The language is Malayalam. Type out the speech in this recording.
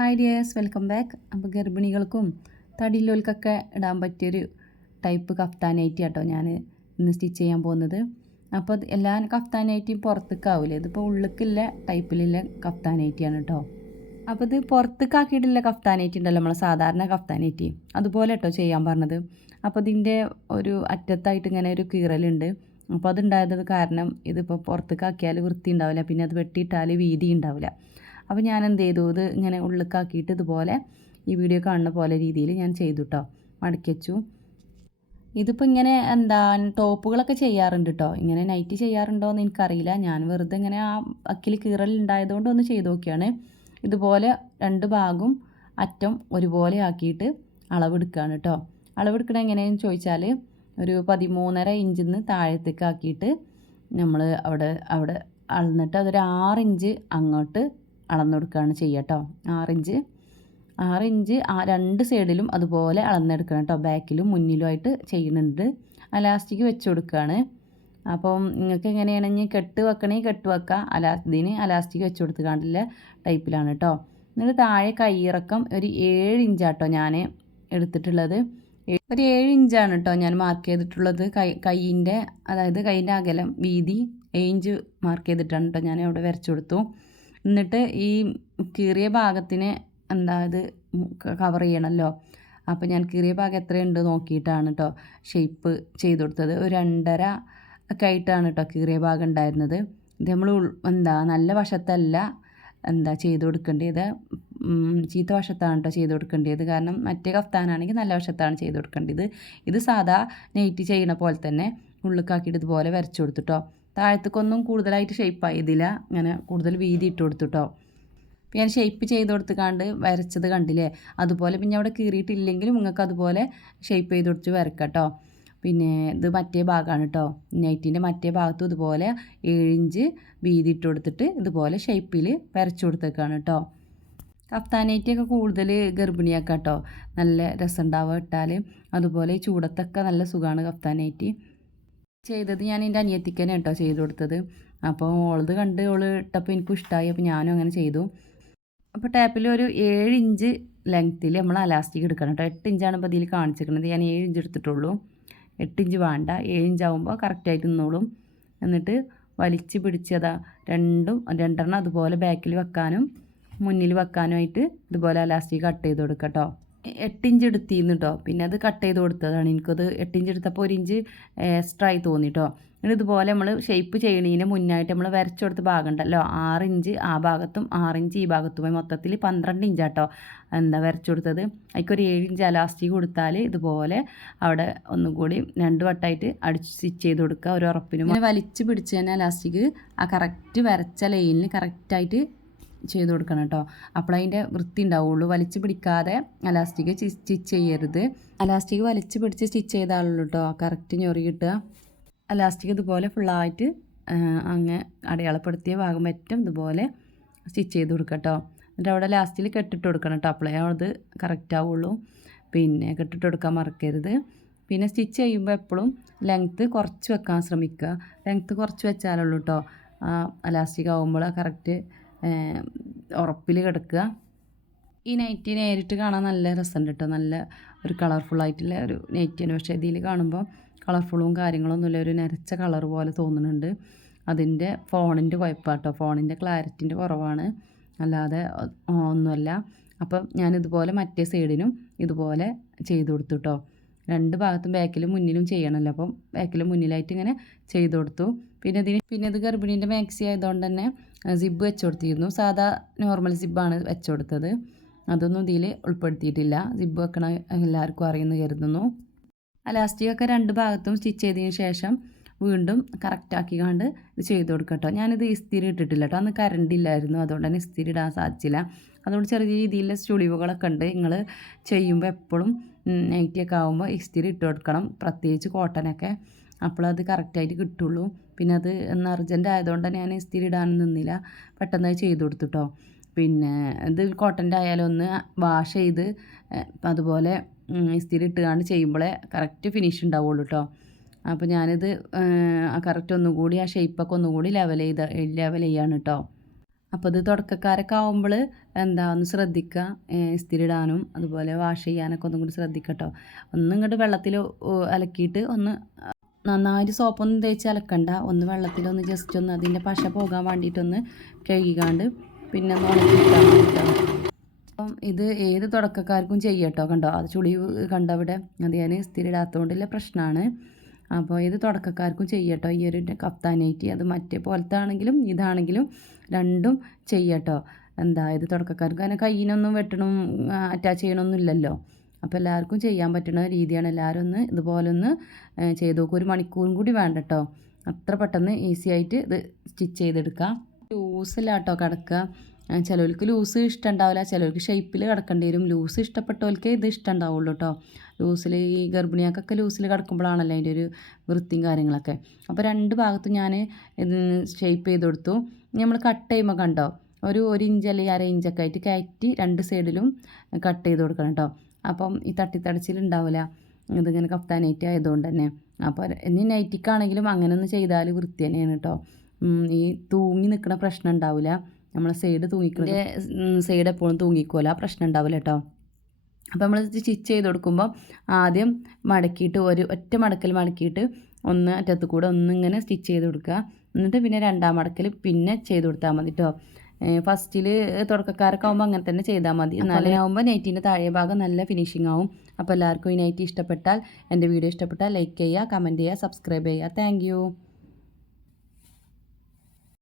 Hi dears, welcome back. അപ്പോൾ ഗർഭിണികൾക്കും തടിയിലോൽക്കൊക്കെ ഇടാൻ പറ്റിയൊരു ടൈപ്പ് കഫ്താൻ നൈറ്റി കേട്ടോ ഞാൻ ഇന്ന് സ്റ്റിച്ച് ചെയ്യാൻ പോകുന്നത്. അപ്പോൾ എല്ലാ കഫ്താൻ നൈറ്റിയും പുറത്തേക്കാവില്ല, ഇതിപ്പോൾ ഉള്ളിലേക്കുള്ള ടൈപ്പിലുള്ള കഫ്താൻ നൈറ്റിയാണ് കേട്ടോ. അപ്പോൾ ഇത് പുറത്തേക്കാക്കിയിട്ടുള്ള കഫ്താൻ നൈറ്റി ഉണ്ടല്ലോ, നമ്മളെ സാധാരണ കഫ്താൻ നൈറ്റി, അതുപോലെ കേട്ടോ ചെയ്യാൻ പറഞ്ഞത്. അപ്പോൾ ഇതിൻ്റെ ഒരു അറ്റത്തായിട്ട് ഇങ്ങനെ ഒരു കീറലുണ്ട്. അപ്പോൾ അതുണ്ടായത് കാരണം ഇതിപ്പോൾ പുറത്തേക്കാക്കിയാൽ വൃത്തി ഉണ്ടാവില്ല, പിന്നെ അത് വെട്ടിയിട്ടാൽ വീതി ഉണ്ടാവില്ല. അപ്പോൾ ഞാൻ എന്ത് ചെയ്തു, ഇത് ഇങ്ങനെ ഉള്ളിലേക്കാക്കിയിട്ട് ഇതുപോലെ ഈ വീഡിയോ കാണുന്ന പോലെ രീതിയിൽ ഞാൻ ചെയ്തു കേട്ടോ, മടക്കി വെച്ചു. ഇതിപ്പോൾ ഇങ്ങനെ ടോപ്പുകളൊക്കെ ചെയ്യാറുണ്ട് കേട്ടോ, ഇങ്ങനെ നൈറ്റി ചെയ്യാറുണ്ടോ എന്ന് എനിക്കറിയില്ല. ഞാൻ വെറുതെ ഇങ്ങനെ ആ അക്കിൽ കീറലുണ്ടായതുകൊണ്ട് ഒന്ന് ചെയ്ത് നോക്കിയാണ്. ഇതുപോലെ രണ്ട് ഭാഗവും അറ്റം ഒരുപോലെ ആക്കിയിട്ട് അളവെടുക്കുകയാണ് കേട്ടോ. അളവെടുക്കണ എങ്ങനെയാണെന്ന് ചോദിച്ചാൽ ഒരു 13.5 ഇഞ്ചിൽ നിന്ന് താഴത്തേക്ക് ആക്കിയിട്ട് നമ്മൾ അവിടെ അളന്നിട്ട് അതൊരു 6 ഇഞ്ച് അങ്ങോട്ട് അളന്നെടുക്കുകയാണ് ചെയ്യുക കേട്ടോ. 6 ഇഞ്ച് ആ രണ്ട് സൈഡിലും അതുപോലെ അളന്നെടുക്കണം കേട്ടോ. ബാക്കിലും മുന്നിലുമായിട്ട് ചെയ്യുന്നുണ്ട്. അലാസ്റ്റിക് വെച്ച് കൊടുക്കുകയാണ്. അപ്പം നിങ്ങൾക്ക് എങ്ങനെയാണെങ്കിൽ കെട്ട് വെക്കണമെങ്കിൽ കെട്ട് വെക്കാം, ഇതിന് അലാസ്റ്റിക് വെച്ച് കൊടുത്തുകൊണ്ടുള്ള ടൈപ്പിലാണ് കേട്ടോ. എന്നിട്ട് താഴെ കൈയിറക്കം ഒരു 7 ഇഞ്ചാട്ടോ ഞാൻ എടുത്തിട്ടുള്ളത്. ഒരു 7 ഇഞ്ചാണ് കേട്ടോ ഞാൻ മാർക്ക് ചെയ്തിട്ടുള്ളത്. കൈയിൻ്റെ കൈയിൻ്റെ അകലം വീതി 7 ഇഞ്ച് മാർക്ക് ചെയ്തിട്ടാണ് കേട്ടോ ഞാൻ അവിടെ വരച്ചു കൊടുത്തു. എന്നിട്ട് ഈ കീറിയ ഭാഗത്തിന് ഇത് കവർ ചെയ്യണമല്ലോ. അപ്പോൾ ഞാൻ കീറിയ ഭാഗം എത്രയുണ്ട് നോക്കിയിട്ടാണ് കേട്ടോ ഷേപ്പ് ചെയ്ത് കൊടുത്തത്. ഒരു 2.5 ഒക്കെ ആയിട്ടാണ് കേട്ടോ കീറിയ ഭാഗം ഉണ്ടായിരുന്നത്. ഇത് നമ്മൾ നല്ല വശത്തല്ല ചെയ്ത് കൊടുക്കേണ്ടത്, ചീത്ത വശത്താണ് കേട്ടോ ചെയ്ത് കൊടുക്കേണ്ടത്. കാരണം മറ്റേ കഫ്താനാണെങ്കിൽ നല്ല വശത്താണ് ചെയ്ത് കൊടുക്കേണ്ടത്. ഇത് സാധാ നെയ്റ്റ് ചെയ്യണ പോലെ തന്നെ ഉള്ളിക്കാക്കിയിട്ട് ഇതുപോലെ വരച്ചു കൊടുത്തിട്ടോ. താഴത്തേക്കൊന്നും കൂടുതലായിട്ട് ഷേപ്പായതില്ല, ഇങ്ങനെ കൂടുതൽ വീതി ഇട്ട് കൊടുത്തു കേട്ടോ. അപ്പോൾ ഞാൻ ഷേപ്പ് ചെയ്ത് കൊടുത്തുകൊണ്ട് വരച്ചത് കണ്ടില്ലേ, അതുപോലെ പിന്നെ അവിടെ കീറിയിട്ടില്ലെങ്കിലും നിങ്ങൾക്ക് അതുപോലെ ഷേപ്പ് ചെയ്ത് കൊടുത്ത് വരക്കാം കേട്ടോ. പിന്നെ ഇത് മറ്റേ ഭാഗമാണ് കേട്ടോ, നൈറ്റിൻ്റെ മറ്റേ ഭാഗത്തും ഇതുപോലെ 7 ഇഞ്ച് വീതി ഇട്ട് കൊടുത്തിട്ട് ഇതുപോലെ ഷേപ്പിൽ വരച്ചു കൊടുത്തേക്കാണ് കേട്ടോ. കഫ്താൻ നൈറ്റിയൊക്കെ കൂടുതൽ ഗർഭിണിയാക്കാം കേട്ടോ, നല്ല രസമുണ്ടാവുക ഇട്ടാൽ. അതുപോലെ ഈ ചൂടത്തൊക്കെ നല്ല സുഖമാണ് കഫ്താൻ നൈറ്റി. ചെയ്തത് ഞാൻ എൻ്റെ അനിയത്തിക്ക് തന്നെ കേട്ടോ ചെയ്ത് കൊടുത്തത്. അപ്പോൾ ഓളത് കണ്ട് ഇട്ടപ്പോൾ എനിക്കും ഇഷ്ടമായി, അപ്പോൾ ഞാനും അങ്ങനെ ചെയ്തു. അപ്പോൾ ടാപ്പിൽ ഒരു 7 ഇഞ്ച് ലെങ്ത്തിൽ നമ്മൾ അലാസ്റ്റിക് എടുക്കണം കേട്ടോ. 8 ഇഞ്ചാണ് ഇപ്പോൾ ഇതിൽ കാണിച്ചിരിക്കുന്നത്, ഞാൻ 7 ഇഞ്ച് എടുത്തിട്ടുള്ളൂ. 8 ഇഞ്ച് വേണ്ട, 7 ഇഞ്ച് ആകുമ്പോൾ കറക്റ്റായിട്ട് നിന്നോളും. എന്നിട്ട് വലിച്ച് പിടിച്ചതാ രണ്ടെണ്ണം അതുപോലെ ബാക്കിൽ വെക്കാനും മുന്നിൽ വെക്കാനുമായിട്ട് ഇതുപോലെ അലാസ്റ്റിക് കട്ട് ചെയ്ത് കൊടുക്കാം കേട്ടോ. 8 ഇഞ്ച് എടുത്തിരുന്നു കേട്ടോ, പിന്നെ അത് കട്ട് ചെയ്ത് കൊടുത്തതാണ്. എനിക്കത് 8 ഇഞ്ച് എടുത്തപ്പോൾ 1 ഇഞ്ച് എക്സ്ട്രാ ആയി തോന്നി കേട്ടോ. എന്നിട്ട് ഇതുപോലെ നമ്മൾ ഷേപ്പ് ചെയ്യണതിന് മുന്നായിട്ട് നമ്മൾ വരച്ചു കൊടുത്ത ഭാഗം ഉണ്ടല്ലോ, 6 ഇഞ്ച് ആ ഭാഗത്തും 6 ഇഞ്ച് ഈ ഭാഗത്തുമായി മൊത്തത്തിൽ 12 ഇഞ്ചാട്ടോ വരച്ചു കൊടുത്തത്. അതിക്കൊരു 7 ഇഞ്ച് അലാസ്റ്റിക് കൊടുത്താൽ ഇതുപോലെ അവിടെ ഒന്നും കൂടി 2 വട്ടമായിട്ട് അടിച്ച് സ്റ്റിച്ച് ചെയ്ത് കൊടുക്കുക. ഒരു ഉറപ്പിനും ഇങ്ങനെ വലിച്ച് പിടിച്ച് തന്നെ അലാസ്റ്റിക് ആ കറക്റ്റ് വരച്ച ലൈനിൽ കറക്റ്റായിട്ട് ചെയ്ത് കൊടുക്കണം കേട്ടോ. അപ്പോൾ അതിൻ്റെ വൃത്തി ഉണ്ടാവുള്ളൂ. വലിച്ച് പിടിക്കാതെ അലാസ്റ്റിക് സ്റ്റിച്ച് ചെയ്യരുത്. അലാസ്റ്റിക് വലിച്ച് പിടിച്ച് സ്റ്റിച്ച് ചെയ്താലുള്ളൂ കേട്ടോ കറക്റ്റ് ഞൊറി കിട്ടുക. അലാസ്റ്റിക് ഇതുപോലെ ഫുള്ളായിട്ട് അങ്ങ് അടയാളപ്പെടുത്തിയ ഭാഗം പറ്റും ഇതുപോലെ സ്റ്റിച്ച് ചെയ്ത് കൊടുക്കുക കേട്ടോ. എന്നിട്ട് അവിടെ ലാസ്റ്റിൽ കെട്ടിട്ട് കൊടുക്കണം കേട്ടോ, അപ്പോഴേ അത് കറക്റ്റ് ആവുള്ളൂ. പിന്നെ കെട്ടിട്ട് കൊടുക്കാൻ മറക്കരുത്. പിന്നെ സ്റ്റിച്ച് ചെയ്യുമ്പോൾ എപ്പോഴും ലെങ്ത്ത് കുറച്ച് വെക്കാൻ ശ്രമിക്കുക. ലെങ്ത്ത് കുറച്ച് വെച്ചാലുള്ളൂ കേട്ടോ അലാസ്റ്റിക് ആകുമ്പോൾ കറക്റ്റ് ഉറപ്പിൽ കിടക്കുക. ഈ നൈറ്റി നേരിട്ട് കാണാൻ നല്ല രസമുണ്ട് കേട്ടോ, നല്ല ഒരു കളർഫുള്ളായിട്ടുള്ള ഒരു നൈറ്റിയാണ്. പക്ഷേ ഇതിൽ കാണുമ്പോൾ കളർഫുള്ളും കാര്യങ്ങളൊന്നുമില്ല, ഒരു നരച്ച കളർ പോലെ തോന്നുന്നുണ്ട്. അതിൻ്റെ ഫോണിൻ്റെ കുഴപ്പമാട്ടോ, ഫോണിൻ്റെ ക്ലാരിറ്റിൻ്റെ കുറവാണ്, അല്ലാതെ ഒന്നുമല്ല. അപ്പം ഞാനിതുപോലെ മറ്റേ സൈഡിനും ഇതുപോലെ ചെയ്ത് കൊടുത്തു കേട്ടോ. 2 ഭാഗത്തും ബാക്കിലും മുന്നിലും ചെയ്യണമല്ലോ, അപ്പം ബാക്കിലും മുന്നിലായിട്ട് ഇങ്ങനെ ചെയ്ത് കൊടുത്തു. പിന്നെ ഇത് ഗർഭിണീൻ്റെ മാക്സി ആയതുകൊണ്ട് തന്നെ സിബ് വെച്ച് കൊടുത്തിരുന്നു. സാധാ നോർമൽ സിബ്ബാണ് വെച്ച് കൊടുത്തത്, അതൊന്നും ഇതിൽ ഉൾപ്പെടുത്തിയിട്ടില്ല. സിബ് വെക്കണ എല്ലാവർക്കും അറിയുന്നു കരുതുന്നു. അലാസ്റ്റിക്കൊക്കെ 2 ഭാഗത്തും സ്റ്റിച്ച് ചെയ്തതിന് ശേഷം വീണ്ടും കറക്റ്റാക്കിക്കൊണ്ട് ഇത് ചെയ്ത് കൊടുക്കുക കേട്ടോ. ഞാനിത് ഇസ്തിരി ഇട്ടിട്ടില്ല കേട്ടോ, അന്ന് കറണ്ട് ഇല്ലായിരുന്നു, അതുകൊണ്ട് തന്നെ ഇസ്തിരി ഇടാൻ സാധിച്ചില്ല. അതുകൊണ്ട് ചെറിയ രീതിയിലുള്ള ചുളിവുകളൊക്കെ ഉണ്ട്. നിങ്ങൾ ചെയ്യുമ്പോൾ എപ്പോഴും നൈറ്റിയൊക്കെ ആകുമ്പോൾ ഇസ്തിരി ഇട്ട് കൊടുക്കണം, പ്രത്യേകിച്ച് കോട്ടനൊക്കെ, അപ്പോഴത് കറക്റ്റായിട്ട് കിട്ടുള്ളൂ. പിന്നെ അത് ഒന്ന് അർജൻറ്റ് ആയതുകൊണ്ട് തന്നെ ഞാൻ ഇസ്തിരി ഇടാനൊന്നും നിന്നില്ല, പെട്ടെന്ന് ചെയ്ത് കൊടുത്തു കേട്ടോ. പിന്നെ ഇത് കോട്ടൻ്റെ ആയാലും ഒന്ന് വാഷ് ചെയ്ത് അതുപോലെ ഇസ്തിരി ഇട്ടുകൊണ്ട് ചെയ്യുമ്പോഴേ കറക്റ്റ് ഫിനിഷ് ഉണ്ടാവുള്ളൂ കേട്ടോ. അപ്പോൾ ഞാനിത് കറക്റ്റ് ഒന്നുകൂടി ആ ഷേപ്പൊക്കെ ഒന്നുകൂടി ലെവൽ ചെയ്യാണ് കേട്ടോ. അപ്പോൾ ഇത് തുടക്കക്കാരൊക്കെ ആകുമ്പോൾ എന്താ ഒന്ന് ശ്രദ്ധിക്കുക, ഇസ്തിരി ഇടാനും അതുപോലെ വാഷ് ചെയ്യാനൊക്കെ ഒന്നും കൂടി ശ്രദ്ധിക്കട്ടോ. ഒന്ന് ഇങ്ങോട്ട് വെള്ളത്തിൽ അലക്കിയിട്ട് ഒന്ന് നന്നായിട്ട് സോപ്പൊന്നും തേച്ച് അലക്കണ്ട, ഒന്ന് വെള്ളത്തിലൊന്ന് ജസ്റ്റ് ഒന്ന് അതിൻ്റെ പശ പോകാൻ വേണ്ടിയിട്ടൊന്ന് കഴുകിക്കാണ്ട് പിന്നെ ഒന്ന് ഉണക്കിയിട്ടാൽ മതിട്ടോ. അപ്പം ഇത് ഏത് തുടക്കക്കാർക്കും ചെയ്യട്ടോ. കണ്ടോ അത് ചുളിവ് കണ്ടവിടെ, അത് ഞാൻ ഇസ്തിരി ഇടാത്തതുകൊണ്ടുള്ള പ്രശ്നമാണ്. അപ്പോൾ ഇത് തുടക്കക്കാർക്കും ചെയ്യട്ടോ ഈ ഒരു കഫ്താനായിട്ട്. അത് മറ്റേ പോലത്തെ ആണെങ്കിലും ഇതാണെങ്കിലും രണ്ടും ചെയ്യട്ടോ. എന്താ ഇത് തുടക്കക്കാർക്ക് അങ്ങനെ കയ്യിനൊന്നും വെട്ടണം അറ്റാച്ച് ചെയ്യണമൊന്നുമില്ലല്ലോ. അപ്പോൾ എല്ലാവർക്കും ചെയ്യാൻ പറ്റുന്ന രീതിയാണ്. എല്ലാവരും ഒന്ന് ഇതുപോലെ ഒന്ന് ചെയ്ത് നോക്കും. 1 മണിക്കൂറും കൂടി വേണ്ട കേട്ടോ. അത്ര പെട്ടെന്ന് ഈസി ആയിട്ട് ഇത് സ്റ്റിച്ച് ചെയ്തെടുക്കാം. ലൂസില്ല കേട്ടോ കിടക്കുക. ചിലർക്ക് ലൂസ് ഇഷ്ടമുണ്ടാവില്ല, ചിലർക്ക് ഷേപ്പിൽ കിടക്കേണ്ടി വരും. ലൂസ് ഇഷ്ടപ്പെട്ടവർക്ക് ഇത് ഇഷ്ടമുണ്ടാവുള്ളൂ കേട്ടോ. ലൂസിൽ ഈ ഗർഭിണികൾക്കൊക്കെ ലൂസിൽ കിടക്കുമ്പോഴാണല്ലോ അതിൻ്റെ ഒരു വൃത്തിയും കാര്യങ്ങളൊക്കെ. അപ്പോൾ 2 ഭാഗത്തും ഞാൻ ഇത് ഷേപ്പ് ചെയ്ത് കൊടുത്തു. നമ്മൾ കട്ട് ചെയ്യുമ്പോൾ കണ്ടോ ഒരു 1 ഇഞ്ച് അല്ലെങ്കിൽ 1/2 ഇഞ്ചൊക്കെ ആയിട്ട് കയറ്റി 2 സൈഡിലും കട്ട് ചെയ്ത് കൊടുക്കണം കേട്ടോ. അപ്പം ഈ തട്ടിത്തടച്ചിലുണ്ടാവില്ല, ഇതിങ്ങനെ കഫ്താനായിട്ട് ആയതുകൊണ്ട് തന്നെ. അപ്പോൾ ഇനി നൈറ്റിക്കാണെങ്കിലും അങ്ങനെ ഒന്ന് ചെയ്താൽ വൃത്തി തന്നെയാണ് കേട്ടോ. ഈ തൂങ്ങി നിൽക്കുന്ന പ്രശ്നം ഉണ്ടാവില്ല. നമ്മളെ സൈഡ് തൂങ്ങിക്കുന്ന സൈഡ് എപ്പോഴും തൂങ്ങിക്കുമല്ലോ, ആ പ്രശ്നം ഉണ്ടാവില്ല കേട്ടോ. അപ്പോൾ നമ്മൾ സ്റ്റിച്ച് ചെയ്ത് കൊടുക്കുമ്പോൾ ആദ്യം മടക്കിയിട്ട് ഒറ്റ മടക്കൽ മടക്കിയിട്ട് ഒന്ന് അറ്റത്ത് കൂടെ ഒന്നിങ്ങനെ സ്റ്റിച്ച് ചെയ്ത് കൊടുക്കുക. എന്നിട്ട് പിന്നെ 2ാം മടക്കൽ പിന്നെ ചെയ്ത് കൊടുത്താൽ മതി കേട്ടോ. ഫസ്റ്റിൽ തുടക്കക്കാരൊക്കെ ആകുമ്പോൾ അങ്ങനെ തന്നെ ചെയ്താൽ മതി. എന്നാലും ആകുമ്പോൾ നൈറ്റിൻ്റെ താഴെ ഭാഗം നല്ല ഫിനിഷിംഗ് ആവും. അപ്പോൾ എല്ലാവർക്കും ഈ നൈറ്റി ഇഷ്ടപ്പെട്ടാൽ, എൻ്റെ വീഡിയോ ഇഷ്ടപ്പെട്ടാൽ ലൈക്ക് ചെയ്യുക, കമൻറ്റ് ചെയ്യുക, സബ്സ്ക്രൈബ് ചെയ്യുക. താങ്ക്